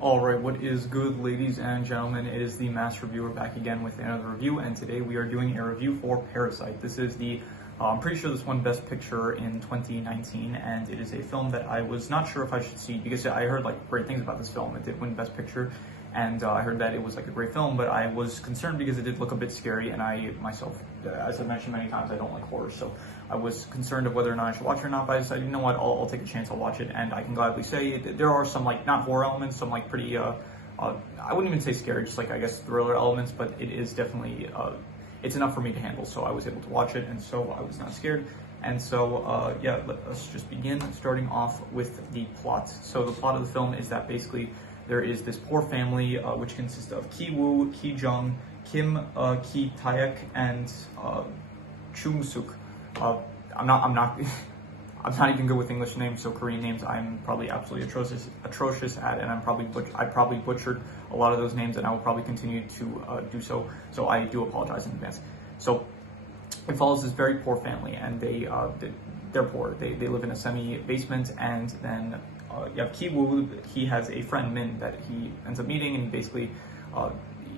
Alright, what is good, ladies and gentlemen? It is the Mass Reviewer back again with another review, and today we are doing a review for Parasite. This is I'm pretty sure this won Best Picture in 2019, and it is a film that I was not sure if I should see, because I heard great things about this film. It did win Best Picture, and I heard that it was a great film, but I was concerned because it did look a bit scary, and I myself, as I've mentioned many times, I don't like horror, so I was concerned of whether or not I should watch it or not, but I decided, you know what, I'll take a chance, I'll watch it, and I can gladly say there are some, not horror elements, some pretty, I wouldn't even say scary, just I guess thriller elements, but it is definitely, it's enough for me to handle, so I was able to watch it, and so I was not scared. And so, yeah, let's just begin, starting off with the plot. So the plot of the film is that basically there is this poor family, which consists of Ki-woo, Ki-jung, Kim Ki-taek, and Chung Suk. I'm not even good with English names, so Korean names I'm probably absolutely atrocious at, and I probably butchered a lot of those names, and I will probably continue to do so. So I do apologize in advance. So it follows this very poor family, and they're poor. They live in a semi-basement, and then you have Ki-woo. He has a friend, Min, that he ends up meeting, and basically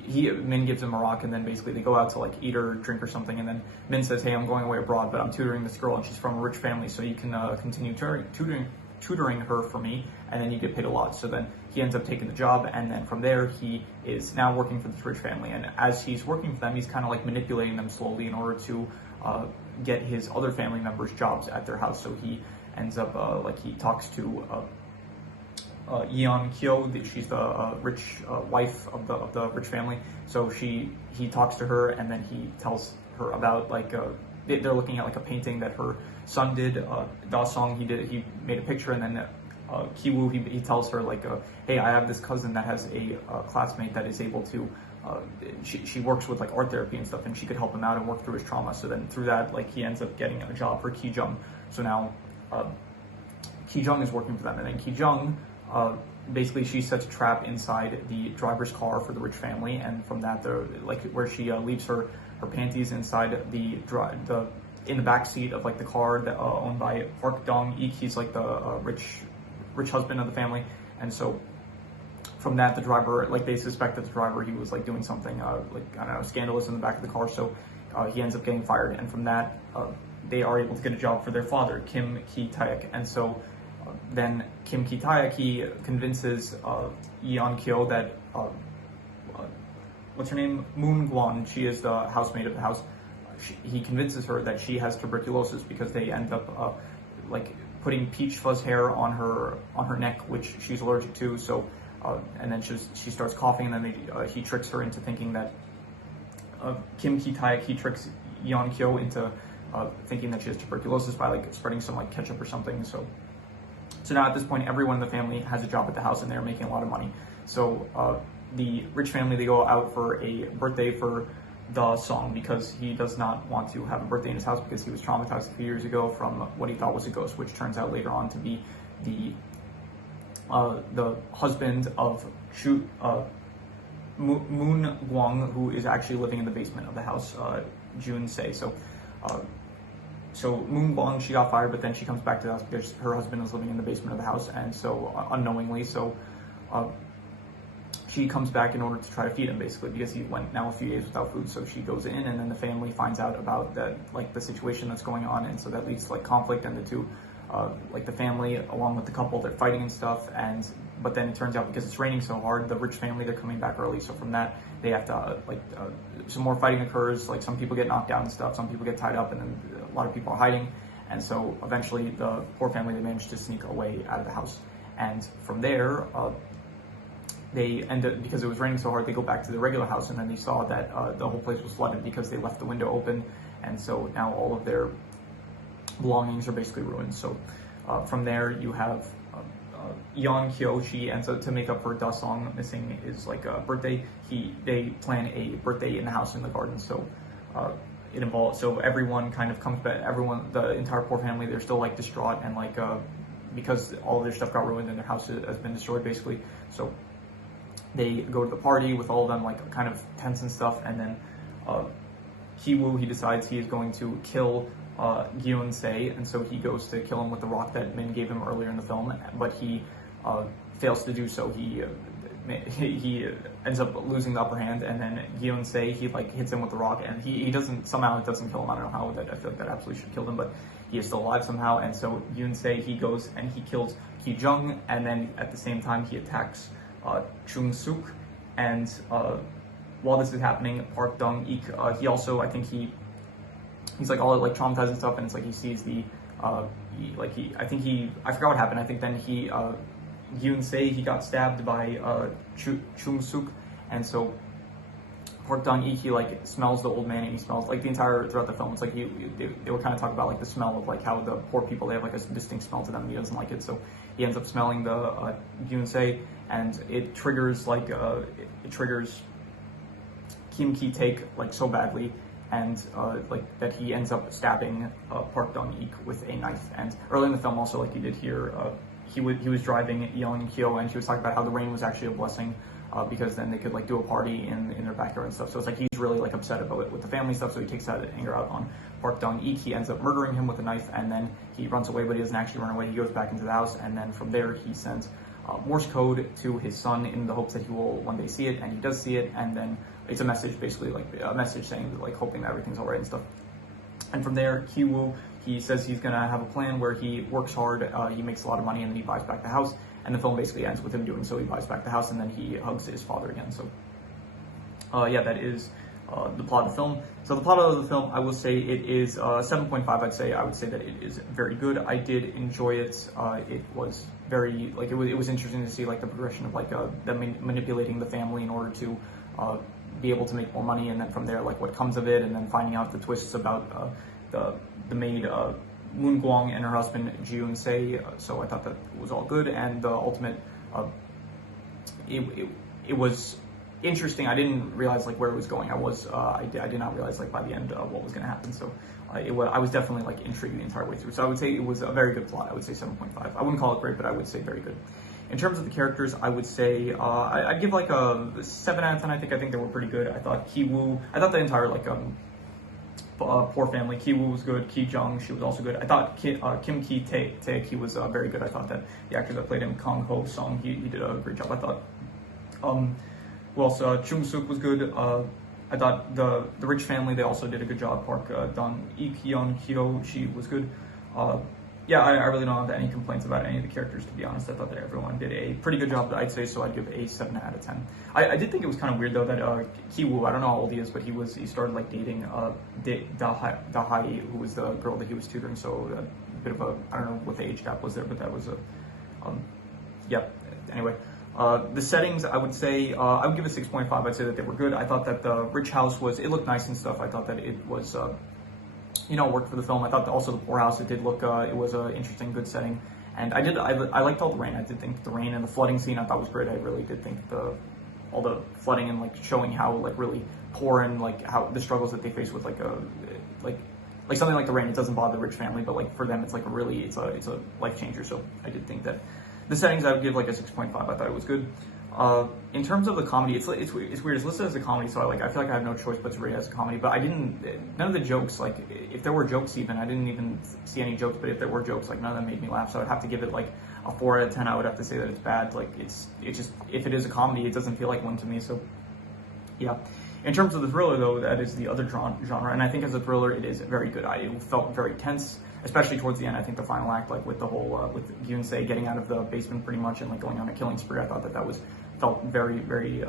Min gives him a rock, and then basically they go out to eat or drink or something, and then Min says, hey, I'm going away abroad, but I'm tutoring this girl, and she's from a rich family, so you can continue tutoring her for me, and then you get paid a lot. So then he ends up taking the job, and then from there he is now working for this rich family, and as he's working for them, he's kind of manipulating them slowly in order to get his other family members jobs at their house. So he ends up he talks to Yeon Kyo. She's the rich wife of the rich family. So he talks to her, and then he tells her about they're looking at a painting that her son did. Da Song, he made a picture, and then Ki-woo, he tells her hey, I have this cousin that has a classmate that is able to she works with art therapy and stuff, and she could help him out and work through his trauma. So then through that he ends up getting a job for Ki-jung. So now Ki-jung is working for them, and then Ki-jung basically she sets a trap inside the driver's car for the rich family, and from that where she leaves her panties inside in the back seat of the car that owned by Park Dong-ik. He's the rich husband of the family, and so from that the driver, they suspect that the driver, he was doing something I don't know, scandalous in the back of the car, so he ends up getting fired, and from that they are able to get a job for their father, Kim Ki-taek. And so then Kim Ki-taek, he convinces Yeon Kyo that what's her name, Moon Gwon, she is the housemaid of the house. He convinces her that she has tuberculosis, because they end up putting peach fuzz hair on her neck, which she's allergic to. So and then she starts coughing, and then he tricks her into thinking that Kim Ki-taek, he tricks Yeon Kyo into thinking that she has tuberculosis by spreading some ketchup or something. So now at this point, everyone in the family has a job at the house, and they're making a lot of money. So the rich family, they go out for a birthday for Da Song, because he does not want to have a birthday in his house, because he was traumatized a few years ago from what he thought was a ghost, which turns out later on to be the husband of Moon Gwang, who is actually living in the basement of the house, Jun Se. So Moon Gwang, she got fired, but then she comes back to the house because her husband is living in the basement of the house, and so unknowingly, so she comes back in order to try to feed him, basically, because he went now a few days without food. So she goes in, and then the family finds out about that, the situation that's going on, and so that leads to conflict, and the two, the family along with the couple, they're fighting and stuff, but then it turns out, because it's raining so hard, the rich family, they're coming back early, so from that they have to some more fighting occurs. Some people get knocked down and stuff, some people get tied up, and then a lot of people are hiding, and so eventually the poor family, they manage to sneak away out of the house. And from there they end up, because it was raining so hard, they go back to the regular house, and then they saw that the whole place was flooded because they left the window open, and so now all of their belongings are basically ruined. So from there you have Yeon Kyo. She ends up, to make up for Da Song missing his a birthday, they plan a birthday in the house in the garden. So it involves, so everyone kind of comes back, the entire poor family, they're still distraught, and because all of their stuff got ruined and their house has been destroyed, basically. So they go to the party with all of them kind of tense and stuff, and then Ki-woo, he decides he is going to kill Gyun Se, and so he goes to kill him with the rock that Min gave him earlier in the film, but he fails to do so. he ends up losing the upper hand, and then Hyun-se, he like hits him with the rock, and he doesn't, somehow it doesn't kill him. I don't know how, that I feel like that absolutely should kill him, but he is still alive somehow. And so Hyun-se, he goes and he kills Ki-jung, and then at the same time he attacks Chung-suk. And while this is happening, Park Dong-ik, he also, I think he's like all like traumatized and stuff, and it's like he sees the I forgot what happened. I think then Hyun-se, he got stabbed by Chung-suk, and so Park Dong-ik, he like smells the old man, and he smells like the entire throughout the film. It's like they were kind of talking about like the smell of like how the poor people, they have like a distinct smell to them, and he doesn't like it, so he ends up smelling the Hyun-se, and it triggers Kim Ki-taek like so badly, and like that he ends up stabbing Park Dong-ik with a knife. And early in the film, also, like you did hear, he was driving Yeon-kyo, and she was talking about how the rain was actually a blessing, because then they could like do a party in their backyard and stuff. So it's like he's really like upset about it with the family stuff, so he takes that anger out on Park Dong-ik. He ends up murdering him with a knife, and then he runs away, but he doesn't actually run away. He goes back into the house, and then from there he sends Morse code to his son in the hopes that he will one day see it, and he does see it, and then it's a message, basically like a message saying like hoping that everything's all right and stuff. And from there, Ki-woo, he says he's gonna have a plan where he works hard, he makes a lot of money, and then he buys back the house. And the film basically ends with him doing so. He buys back the house, and then he hugs his father again. So, yeah, that is the plot of the film. So the plot of the film, I will say it is 7.5. I would say that it is very good. I did enjoy it. It was very like it was interesting to see like the progression of like them manipulating the family in order to be able to make more money, and then from there like what comes of it, and then finding out the twists about the maid Moon Gwang and her husband Ji-yoon-se. So I thought that was all good, and the ultimate it was interesting. I didn't realize like where it was going. I did not realize like by the end what was going to happen. So I was definitely like intrigued the entire way through. So I would say it was a very good plot. I would say 7.5. I wouldn't call it great, but I would say very good. In terms of the characters, I would say I'd give like a 7 out of 10. I think they were pretty good. I thought Ki-woo, I thought the entire like poor family, Ki-woo was good. Ki-jung, she was also good. I thought Kim Ki-taek, he was very good. I thought that the actor that played him, Kang Ho-sung, he did a great job. I thought who else? Chung-suk was good. I thought the rich family, they also did a good job. Park Dong-ik, Yeon-kyo, she was good. Yeah, I really don't have any complaints about any of the characters, to be honest. I thought that everyone did a pretty good job, I'd say, so I'd give a 7 out of 10. I did think it was kind of weird, though, that Ki-woo, I don't know how old he is, but he started, like, dating Da-hai, who was the girl that he was tutoring, so a bit of a, I don't know what the age gap was there, but that was a, yeah, anyway. The settings, I would say, I would give it 6.5. I'd say that they were good. I thought that the rich house it looked nice and stuff. I thought that it was, worked for the film. I thought that also the poor house, it did look, it was an interesting, good setting. And I liked all the rain. I did think the rain and the flooding scene I thought was great. I really did think all the flooding and like showing how like really poor and like how the struggles that they face with like something like the rain, it doesn't bother the rich family, but like for them it's like it's a life changer. So I did think that the settings, I would give like a 6.5. I thought it was good. In terms of the comedy, it's weird. It's listed as a comedy, so I feel like I have no choice but to rate it as a comedy. But none of the jokes, like if there were jokes even, I didn't even see any jokes. But if there were jokes, like none of them made me laugh. So I'd have to give it like a 4 out of 10. I would have to say that it's bad. Like it's just, if it is a comedy, it doesn't feel like one to me. So yeah. In terms of the thriller, though, that is the other genre, and I think as a thriller, it is very good. It felt very tense, especially towards the end. I think the final act, like with the whole with Hyun-se getting out of the basement pretty much and like going on a killing spree, I thought that felt very, very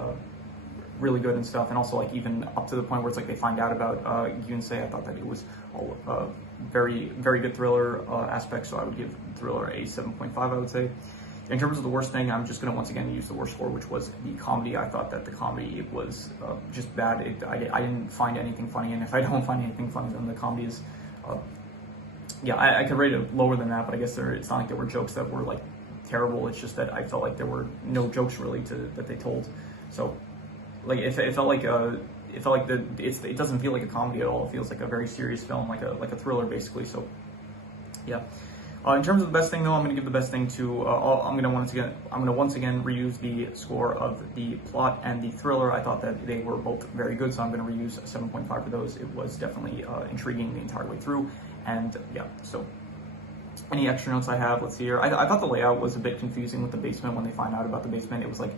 really good and stuff. And also like even up to the point where it's like they find out about Hyun-se, I thought that it was all very, very good thriller aspect. So I would give thriller a 7.5. I would say. In terms of the worst thing, I'm just going to once again use the worst score, which was the comedy. I thought that the comedy was just bad. I didn't find anything funny, and if I don't find anything funny, then the comedy is, yeah, I could rate it lower than that, but I guess it's not like there were jokes that were like terrible. It's just that I felt like there were no jokes really that they told. So, like it felt like it doesn't feel like a comedy at all. It feels like a very serious film, like a thriller basically. So, yeah. In terms of the best thing, though, I'm going to give the best thing to. I'm going to once again reuse the score of the plot and the thriller. I thought that they were both very good, so I'm going to reuse 7.5 for those. It was definitely intriguing the entire way through, and yeah. So, any extra notes I have? Let's see here. I thought the layout was a bit confusing with the basement. When they find out about the basement, it was like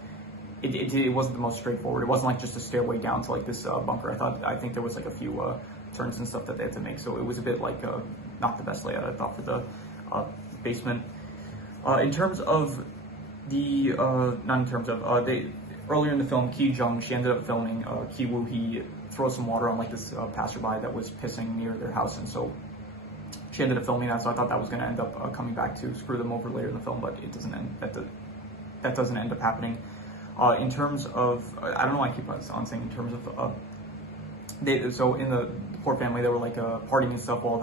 it wasn't the most straightforward. It wasn't like just a stairway down to like this bunker. I think there was like a few turns and stuff that they had to make, so it was a bit like not the best layout, I thought, for the basement. In terms of the not in terms of they earlier in the film, Ki Jung, she ended up filming Ki Woo. He throws some water on like this passerby that was pissing near their house, and so she ended up filming that. So I thought that was going to end up coming back to screw them over later in the film, but it doesn't end. That doesn't end up happening. In terms of, I don't know why I keep on saying in terms of, so in the poor family, they were like partying and stuff while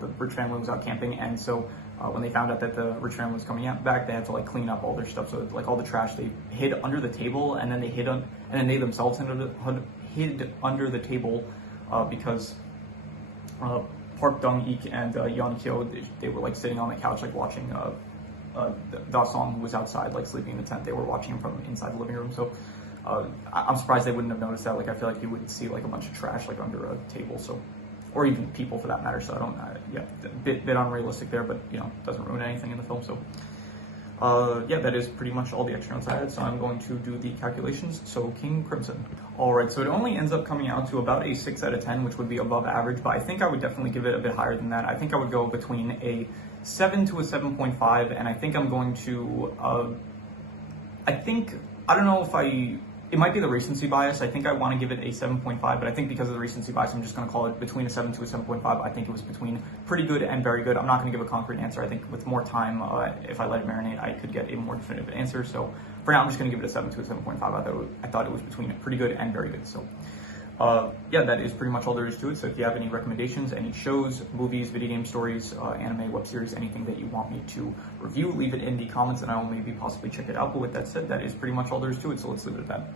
the rich family was out camping, and so when they found out that the rich family was coming back, they had to like clean up all their stuff. So like all the trash they hid under the table, and then they themselves hid under the table because Park Dong-ik and Yeon Kyo, they were like sitting on the couch like watching Da Song, who was outside like sleeping in the tent. They were watching him from inside the living room. So I'm surprised they wouldn't have noticed that. Like I feel like you would see like a bunch of trash like under a table, so, or even people for that matter. So I don't, yeah, a bit unrealistic there, but you know, doesn't ruin anything in the film. So yeah, that is pretty much all the extra notes I had. So I'm going to do the calculations. So King Crimson. All right, so it only ends up coming out to about a 6 out of 10, which would be above average, but I think I would definitely give it a bit higher than that. I think I would go between a 7 to a 7.5, and I think I'm going to, I don't know if it might be the recency bias. I think I want to give it a 7.5, but I think because of the recency bias, I'm just going to call it between a 7 to a 7.5. I think it was between pretty good and very good. I'm not going to give a concrete answer. I think with more time, if I let it marinate, I could get a more definitive answer. So for now, I'm just going to give it a 7 to a 7.5. I thought it was between pretty good and very good. So yeah, that is pretty much all there is to it. So if you have any recommendations, any shows, movies, video game stories, anime, web series, anything that you want me to review, leave it in the comments and I will maybe possibly check it out. But with that said, that is pretty much all there is to it. So let's leave it at that.